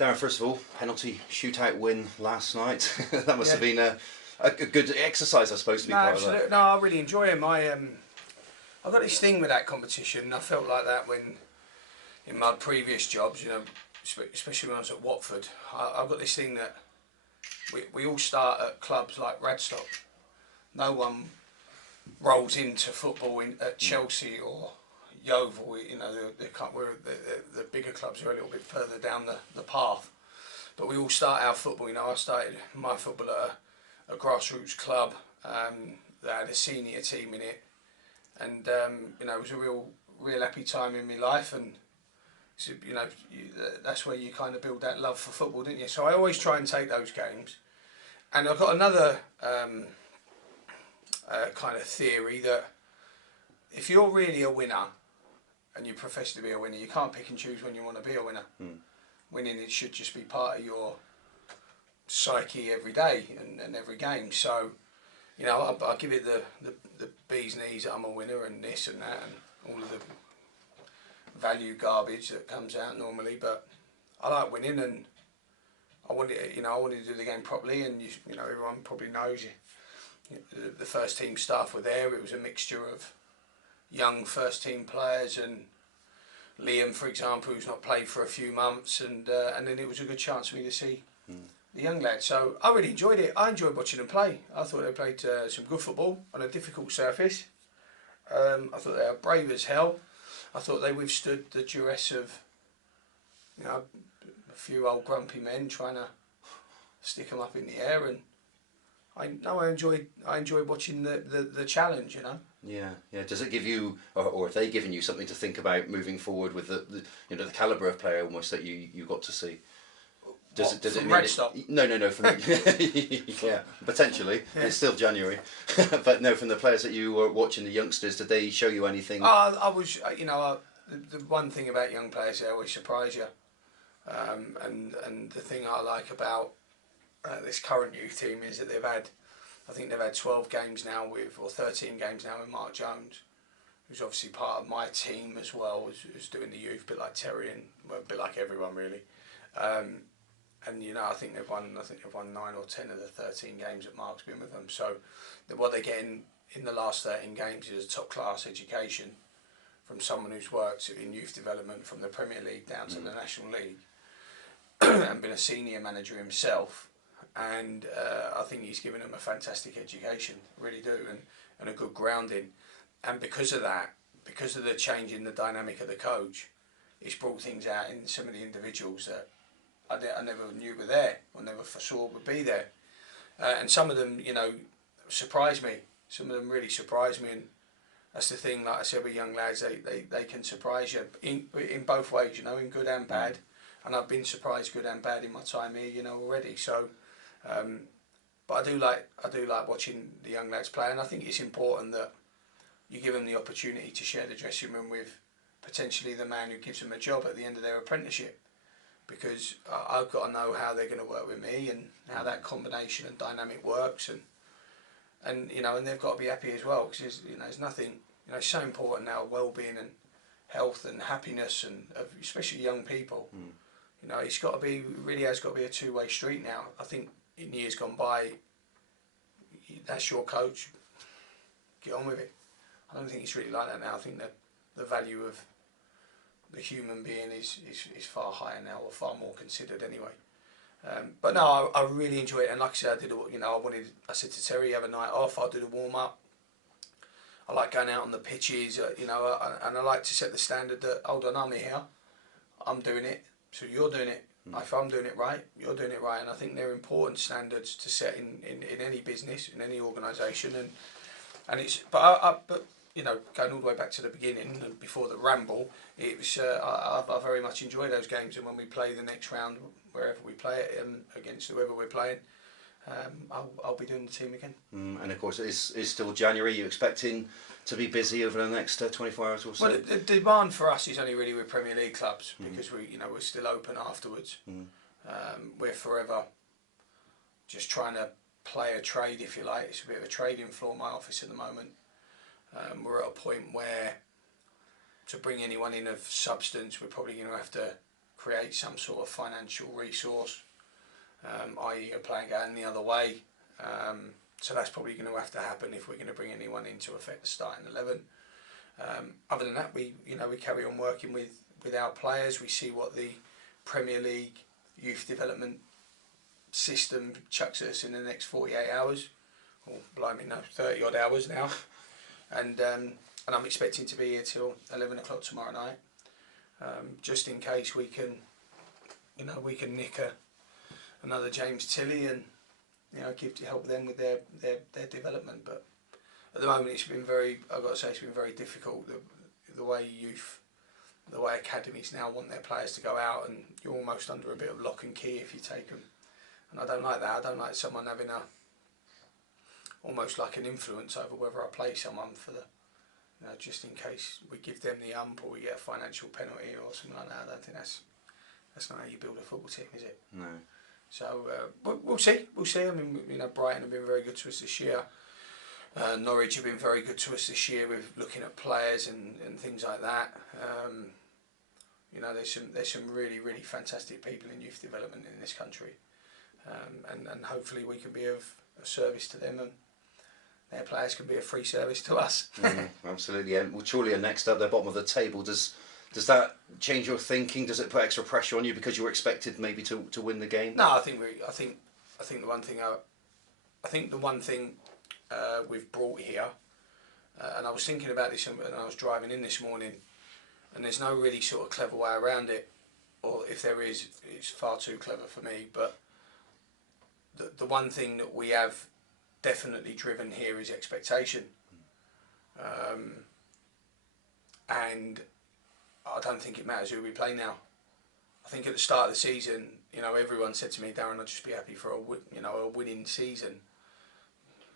Darren, first of all, penalty shootout win last night. That must have been a good exercise, I suppose, to be part absolutely. of that. No, I really enjoy him. I got this thing with that competition. I felt like that when in my previous jobs, especially when I was at Watford. I've got this thing that we all start at clubs like Radstock. No one rolls into football at Chelsea or Yeovil. The bigger clubs are a little bit further down the path. But we all start our football. I started my football at a grassroots club that had a senior team in it, and it was a real happy time in my life. And so, that's where you kind of build that love for football, didn't you? So I always try and take those games. And I've got another kind of theory that if you're really a winner and you profess to be a winner, you can't pick and choose when you want to be a winner. Winning, it should just be part of your psyche every day and every game. So, I give it the bee's knees that I'm a winner and this and that and all of the value garbage that comes out normally. But I like winning, and I wanted to do the game properly. And everyone probably knows the first team staff were there. It was a mixture of young first team players and Liam, for example, who's not played for a few months, and then it was a good chance for me to see the young lads. So I really enjoyed it. I enjoyed watching them play. I thought they played some good football on a difficult surface. I thought they were brave as hell. I thought they withstood the duress of a few old grumpy men trying to stick them up in the air, and I enjoyed watching the challenge. Yeah. Does it give you, or have they given you something to think about moving forward with the calibre of player almost that you got to see? Does it mean Radstock? No, from yeah, potentially. Yeah. It's still January, but no, from the players that you were watching, the youngsters, did they show you anything? I was, the one thing about young players, they always surprise you, and the thing I like about this current youth team is that I think they've had 12 games now or 13 games now with Mark Jones, who's obviously part of my team as well, who's doing the youth, a bit like Terry and a bit like everyone really. And I think they've won 9 or 10 of the 13 games that Mark's been with them. So what they're getting in the last 13 games is a top class education from someone who's worked in youth development from the Premier League down to the National League and been a senior manager himself. And I think he's given them a fantastic education, really do, and a good grounding. And because of that, because of the change in the dynamic of the coach, it's brought things out in some of the individuals that I never knew were there, or never foresaw would be there. And some of them, surprised me. Some of them really surprised me, and that's the thing, like I said, with young lads, they can surprise you in both ways, in good and bad. And I've been surprised good and bad in my time here, already. So, but I do like watching the young lads play, and I think it's important that you give them the opportunity to share the dressing room with potentially the man who gives them a job at the end of their apprenticeship, because I've got to know how they're going to work with me and how that combination and dynamic works, and they've got to be happy as well, because there's nothing, it's so important now, well-being and health and happiness, and especially young people. It's got to be, really has got to be a two-way street now. I think in years gone by, that's your coach, get on with it. I don't think it's really like that now. I think that the value of the human being is far higher now, or far more considered anyway. But no, I really enjoy it, and like I said, I said to Terry, have a night off, I'll do the warm-up. I like going out on the pitches, and I like to set the standard that, hold on, I'm here, I'm doing it, so you're doing it. If I'm doing it right, you're doing it right. And I think they're important standards to set in any business, in any organisation. And it's, but going all the way back to the beginning and before the ramble, it was I very much enjoy those games. And when we play the next round, wherever we play it, against whoever we're playing, I'll be doing the team again. And of course, it's still January. You're expecting to be busy over the next 24 hours or so? Well, the demand for us is only really with Premier League clubs, because we're still open afterwards. We're forever just trying to play a trade, if you like. It's a bit of a trading floor, my office at the moment. We're at a point where to bring anyone in of substance, we're probably going to have to create some sort of financial resource, i.e. a player going the other way. So that's probably going to have to happen if we're going to bring anyone in to affect the starting 11. Other than that, we carry on working with our players. We see what the Premier League youth development system chucks us in the next 48 hours, or blimey, no, 30 odd hours now, and I'm expecting to be here till 11 o'clock tomorrow night, just in case we can nick another James Tilley and help them with their development. But at the moment, I've got to say, it's been very difficult. The way academies now want their players to go out, and you're almost under a bit of lock and key if you take them. And I don't like that. I don't like someone having almost like an influence over whether I play someone for just in case we give them the ump or we get a financial penalty or something like that. I don't think that's not how you build a football team, is it? No. So we'll see. I mean, Brighton have been very good to us this year. Norwich have been very good to us this year with looking at players and things like that. There's some really, really fantastic people in youth development in this country, and hopefully we can be of service to them, and their players can be a free service to us. Absolutely. And well, Chorley are next up, they're bottom of the table. Does that change your thinking? Does it put extra pressure on you because you were expected maybe to win the game? No, I think the one thing we've brought here, and I was thinking about this when I was driving in this morning, and there's no really sort of clever way around it, or if there is, it's far too clever for me. But the one thing that we have definitely driven here is expectation, and I don't think it matters who we play now. I think at the start of the season, everyone said to me, Darren, I'd just be happy for a winning season,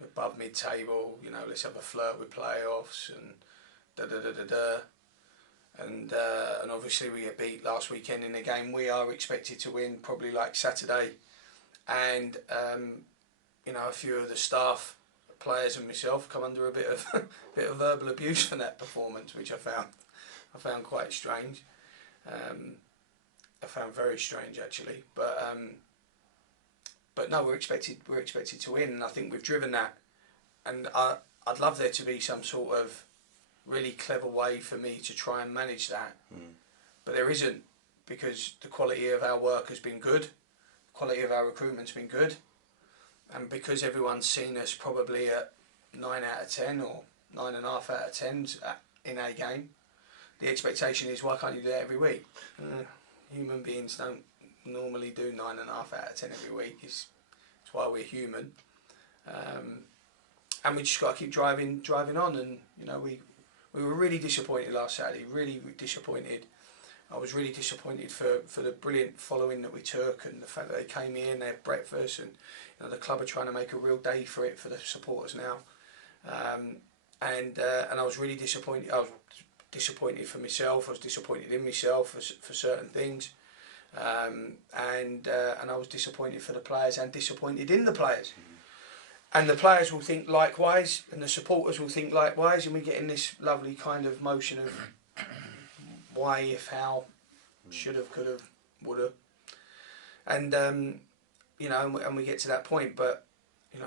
above mid-table. Let's have a flirt with playoffs and and obviously we get beat last weekend in a game we are expected to win, probably like Saturday, and a few of the staff, players and myself come under a bit of verbal abuse for that performance, which I found quite strange. I found very strange actually, but no, we're expected to win, and I think we've driven that, and I'd love there to be some sort of really clever way for me to try and manage that, but there isn't, because the quality of our work has been good, the quality of our recruitment's been good, and because everyone's seen us probably at 9 out of 10 or 9.5 out of 10s in a game, the expectation is, why can't you do that every week? Human beings don't normally do 9.5 out of 10 every week. It's why we're human, and we just got to keep driving on. And we were really disappointed last Saturday. Really disappointed. I was really disappointed for the brilliant following that we took, and the fact that they came here and they had breakfast, and the club are trying to make a real day for it for the supporters now, and I was really disappointed. I was disappointed for myself. I was disappointed in myself for certain things, and I was disappointed for the players and disappointed in the players. And the players will think likewise, and the supporters will think likewise, and we get in this lovely kind of motion of why, if, how, should have, could have, would have, and and we get to that point. But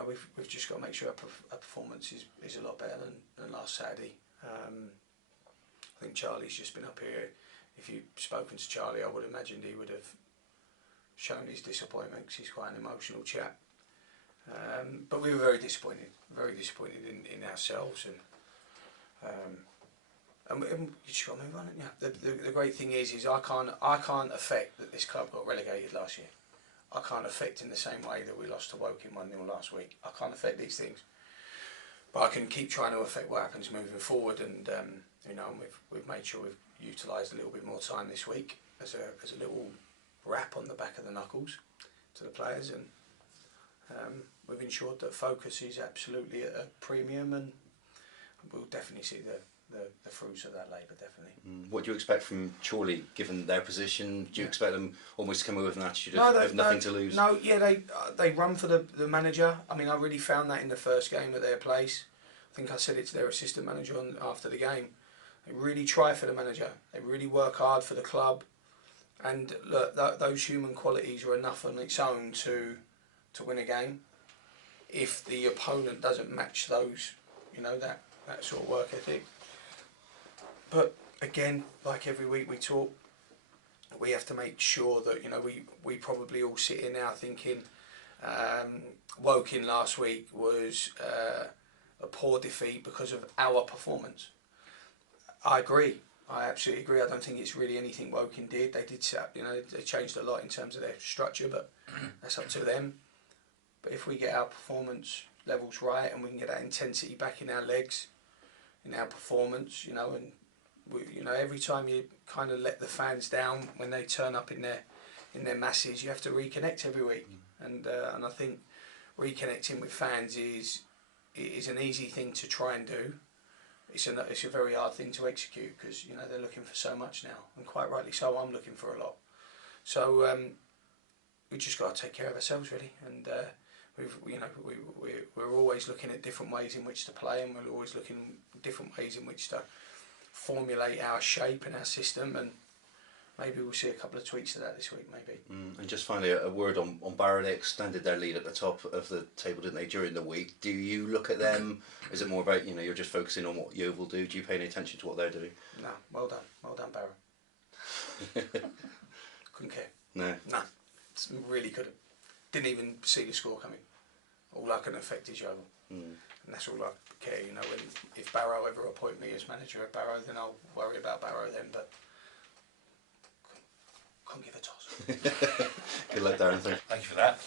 we've just got to make sure our performance is a lot better than last Saturday. I think Charlie's just been up here. If you'd spoken to Charlie, I would have imagined he would have shown his disappointment, because he's quite an emotional chap. But we were very disappointed in ourselves, and you just got to move on. The great thing is I can't affect that this club got relegated last year. I can't affect in the same way that we lost to Woking 1-0 last week. I can't affect these things, but I can keep trying to affect what happens moving forward. And we've made sure we've utilised a little bit more time this week as a little rap on the back of the knuckles to the players, and we've ensured that focus is absolutely at a premium, and we'll definitely see the fruits of that labour, definitely. What do you expect from Chorley, given their position? Do you expect them almost to come with an attitude of nothing to lose? No, yeah, they run for the manager. I mean, I really found that in the first game at their place. I think I said it to their assistant manager after the game. They really try for the manager. They really work hard for the club. And look, those human qualities are enough on its own to win a game. If the opponent doesn't match those, that sort of work ethic. But again, like every week we talk, we have to make sure that we probably all sit in now thinking Woking last week was a poor defeat because of our performance. I agree. I absolutely agree. I don't think it's really anything Woking did. They did set up, they changed a lot in terms of their structure, but that's up to them. But if we get our performance levels right and we can get that intensity back in our legs, in our performance, and every time you kind of let the fans down when they turn up in their masses, you have to reconnect every week. And I think reconnecting with fans is an easy thing to try and do. It's a very hard thing to execute because they're looking for so much now, and quite rightly so. I'm looking for a lot. So we just got to take care of ourselves really, and we're always looking at different ways in which to play, and we're always looking at different ways in which to formulate our shape and our system, and maybe we'll see a couple of tweaks to that this week, maybe. And just finally, a word on Barrow. They extended their lead at the top of the table, didn't they, during the week? Do you look at them? Is it more about, you're just focusing on what Yeovil do? Do you pay any attention to what they're doing? No, well done, Barrow. Couldn't care. No. Really couldn't. Didn't even see the score coming. All I can affect is Yeovil. And that's all I care, if Barrow ever appoint me as manager at Barrow, then I'll worry about Barrow then, but couldn't give a toss. Good luck, Darren. Thank you for that.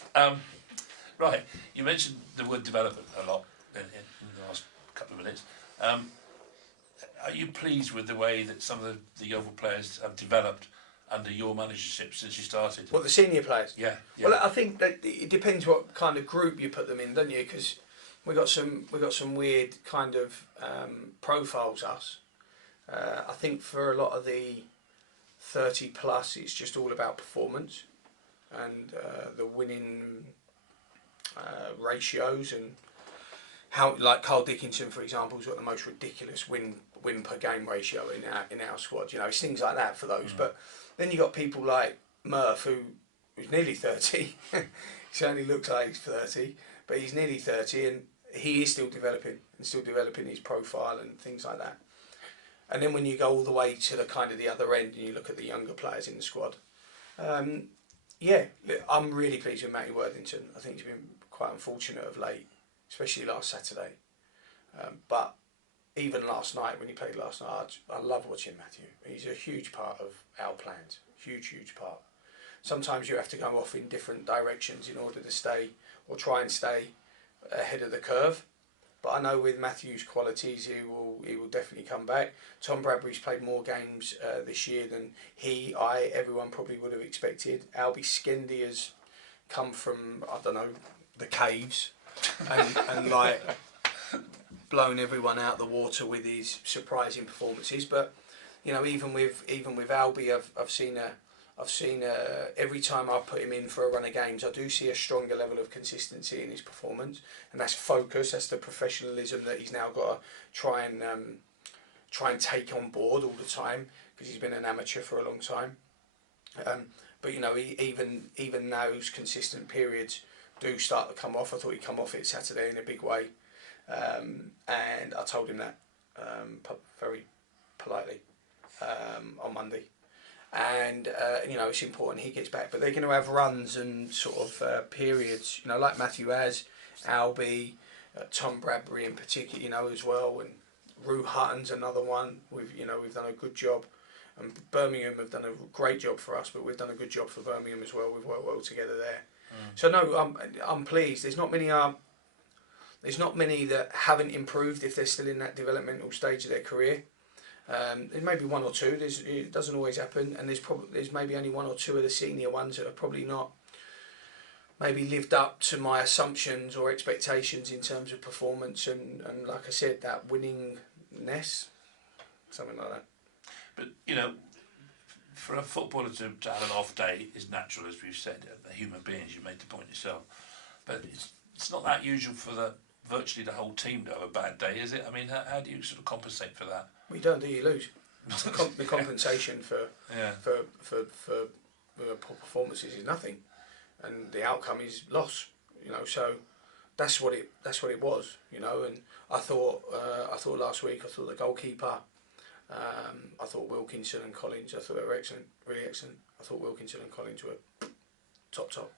Right, you mentioned the word development a lot in the last couple of minutes. Are you pleased with the way that some of the Yeovil players have developed under your managership since you started? What, the senior players? Yeah. Well, I think that it depends what kind of group you put them in, don't you? Because we got some weird kind of profiles. I think for a lot of the 30 plus, it's just all about performance and the winning ratios, and how, like Carl Dickinson, for example, has got the most ridiculous win per game ratio in our squad. It's things like that for those. But then you got people like Murph, who's nearly 30. He certainly looks like he's 30, but he's nearly 30, and he is still developing his profile and things like that. And then when you go all the way to the kind of the other end and you look at the younger players in the squad, I'm really pleased with Matty Worthington. I think he's been quite unfortunate of late, especially last Saturday. But even last night, when he played last night, I love watching Matthew. He's a huge part of our plans, huge part. Sometimes you have to go off in different directions in order to stay, or try and stay ahead of the curve. But I know with Matthew's qualities, he will definitely come back. Tom Bradbury's played more games this year than everyone probably would have expected. Albie Skendi has come from, I don't know, the caves and like blown everyone out the water with his surprising performances. But even with Albie, I've seen every time I put him in for a run of games, I do see a stronger level of consistency in his performance, and that's focus. That's the professionalism that he's now got to try and take on board all the time, because he's been an amateur for a long time. But even those consistent periods do start to come off. I thought he'd come off it Saturday in a big way, and I told him that very politely on Monday. And it's important he gets back, but they're going to have runs and sort of periods, like Matthew has, Albie, Tom Bradbury in particular, as well, and Rue Hutton's another one. We've done a good job, and Birmingham have done a great job for us, but we've done a good job for Birmingham as well. We've worked well together there. So no, I'm pleased. There's not many that haven't improved if they're still in that developmental stage of their career. There may be one or two. It doesn't always happen, and there's maybe only one or two of the senior ones that have probably not maybe lived up to my assumptions or expectations in terms of performance and like I said, that winningness, something like that. But for a footballer to have an off day is natural, as we've said. Human beings, you made the point yourself, but it's not that usual for virtually the whole team to have a bad day, is it? I mean, how do you sort of compensate for that? Well, you don't, do you? Lose. the compensation for Yeah. for poor performances is nothing, and the outcome is loss. You know, so that's what it was. You know, and I thought last week, I thought the goalkeeper, I thought Wilkinson and Collins, I thought they were excellent, really excellent. I thought Wilkinson and Collins were top.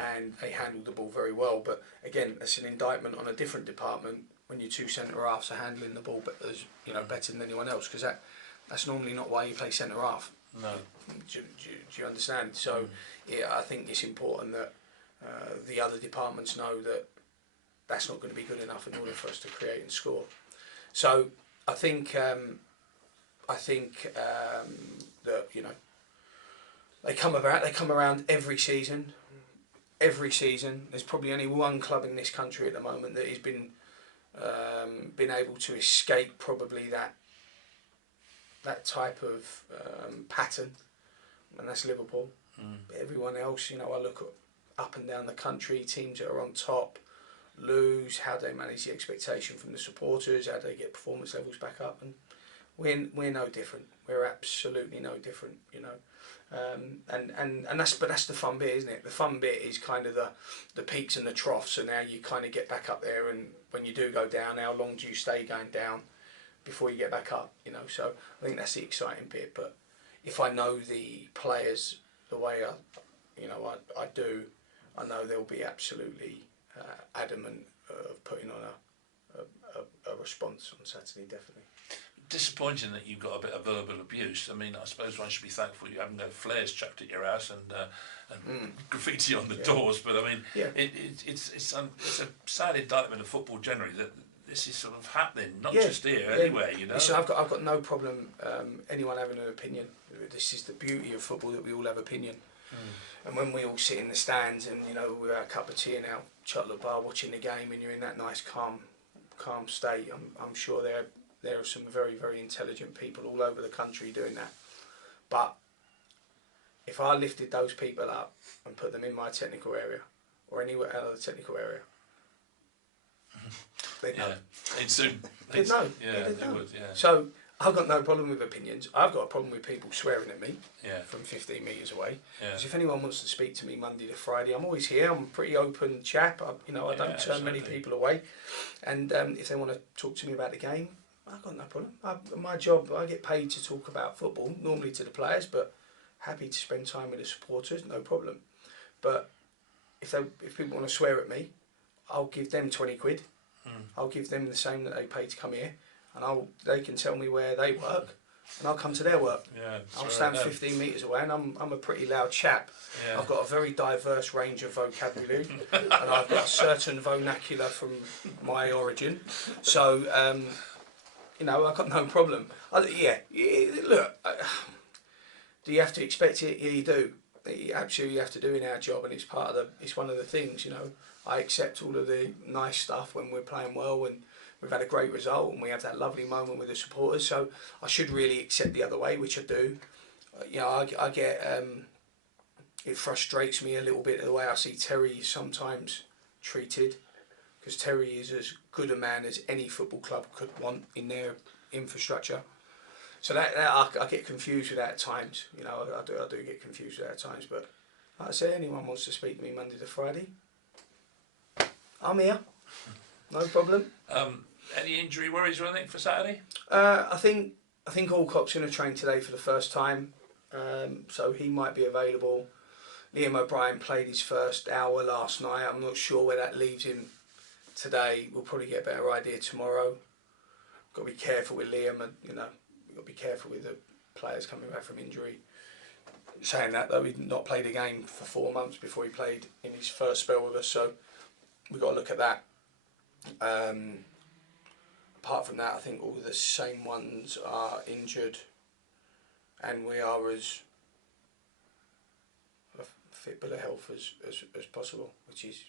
And they handled the ball very well. But again, that's an indictment on a different department when your two centre halves are handling the ball better than anyone else, because that's normally not why you play centre half. No. Do you understand? So I think it's important that the other departments know that that's not going to be good enough in order for us to create and score. So I think that they come around every season. Every season, there's probably only one club in this country at the moment that has been able to escape probably that type of pattern, and that's Liverpool. But everyone else, you know, I look up and down the country, teams that are on top lose, how they manage the expectation from the supporters, how they get performance levels back up, and we're no different. We're absolutely no different, you know. And that's the fun bit, isn't it? The fun bit is kind of the peaks and the troughs, and how you kind of get back up there, and when you do go down, how long do you stay going down before you get back up, you know? So I think that's the exciting bit. But if I know the players the way I do, I know they'll be absolutely adamant of putting on a response on Saturday, definitely. Disappointing that you've got a bit of verbal abuse. I mean, I suppose one should be thankful you haven't got flares chucked at your house and graffiti on the doors. But I mean, it's a sad indictment of football generally that this is sort of happening, not just here, anywhere. You know. Listen, I've got no problem anyone having an opinion. This is the beauty of football, that we all have opinion. And when we all sit in the stands and, you know, with our cup of tea in our chocolate bar watching the game, and you're in that nice calm state, I'm sure there are some very, very intelligent people all over the country doing that. But if I lifted those people up and put them in my technical area or anywhere out of the technical area, they'd know. They'd know. They would, yeah. So I've got no problem with opinions. I've got a problem with people swearing at me from 15 metres away. Because if anyone wants to speak to me Monday to Friday, I'm always here. I'm a pretty open chap. I don't turn many people away. And if they want to talk to me about the game, I've got no problem. My job, I get paid to talk about football, normally to the players, but happy to spend time with the supporters, no problem. But if people want to swear at me, I'll give them 20 quid. I'll give them the same that they pay to come here, and they can tell me where they work, and I'll come to their work. I'll stand 15 metres away, and I'm a pretty loud chap. I've got a very diverse range of vocabulary, and I've got certain vernacular from my origin. So, you know, I've got no problem. Look, do you have to expect it? Yeah, you do. You absolutely have to do in our job, and it's one of the things, you know. I accept all of the nice stuff when we're playing well and we've had a great result and we have that lovely moment with the supporters. So I should really accept the other way, which I do. You know, I get it frustrates me a little bit the way I see Terry sometimes treated, because Terry is as good a man as any football club could want in their infrastructure. So that I get confused with that at times. You know, I do get confused with that at times. But like I say, anyone wants to speak to me Monday to Friday, I'm here. No problem. Any injury worries or anything for Saturday? I think Alcock's going to train today for the first time, so he might be available. Liam O'Brien played his first hour last night. I'm not sure where that leaves him today. We'll probably get a better idea tomorrow. Got to be careful with Liam, and you know, got to be careful with the players coming back from injury. Saying that though, he'd not played a game for 4 months before he played in his first spell with us, so we've got to look at that. Apart from that, I think all the same ones are injured, and we are as a fit bill of health as possible, which is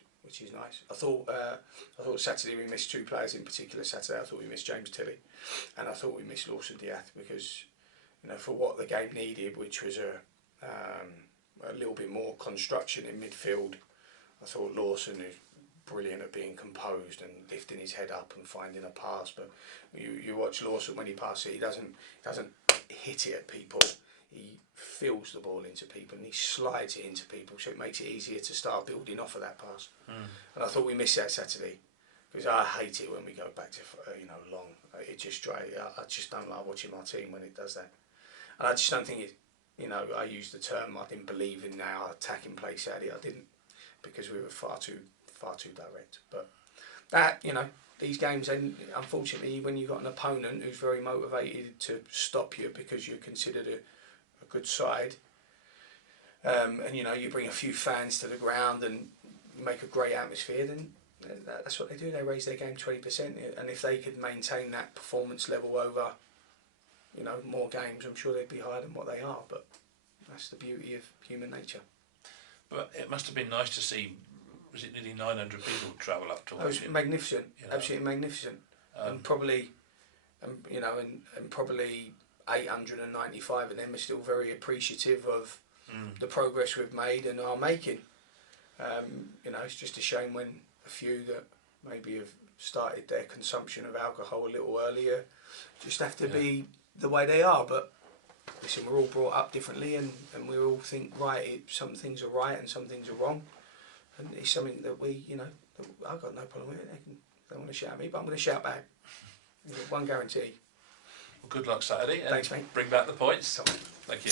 nice. I thought Saturday we missed 2 players in particular. Saturday I thought we missed James Tilley, and I thought we missed Lawson Diath, because, you know, for what the game needed, which was a little bit more construction in midfield, I thought Lawson, who's brilliant at being composed and lifting his head up and finding a pass. But you watch Lawson when he passes it, he doesn't hit it at people. He feels the ball into people and he slides it into people, so it makes it easier to start building off of that pass. And I thought we missed that Saturday, because I hate it when we go back to long. It just I just don't like watching my team when it does that. And I just don't think it. I used the term, I didn't believe in our attacking play Saturday. I didn't, because we were far too direct. But that, these games, and unfortunately, when you've got an opponent who's very motivated to stop you because you're considered a good side, and you bring a few fans to the ground and make a great atmosphere, then that's what they do. They raise their game 20%, and if they could maintain that performance level over more games, I'm sure they'd be higher than what they are. But that's the beauty of human nature. But it must have been nice to see, was it nearly 900 people travel up to watch it? Was it? magnificent, absolutely magnificent. And probably, and probably 895 of them are still very appreciative of the progress we've made and are making. It's just a shame when a few that maybe have started their consumption of alcohol a little earlier just have to be the way they are. But listen, we're all brought up differently, and we all think some things are right and some things are wrong, and it's something that I've got no problem with it. They want to shout at me, but I'm going to shout back. One guarantee. Well, good luck Saturday, and thanks, mate. Bring back the points. Thank you.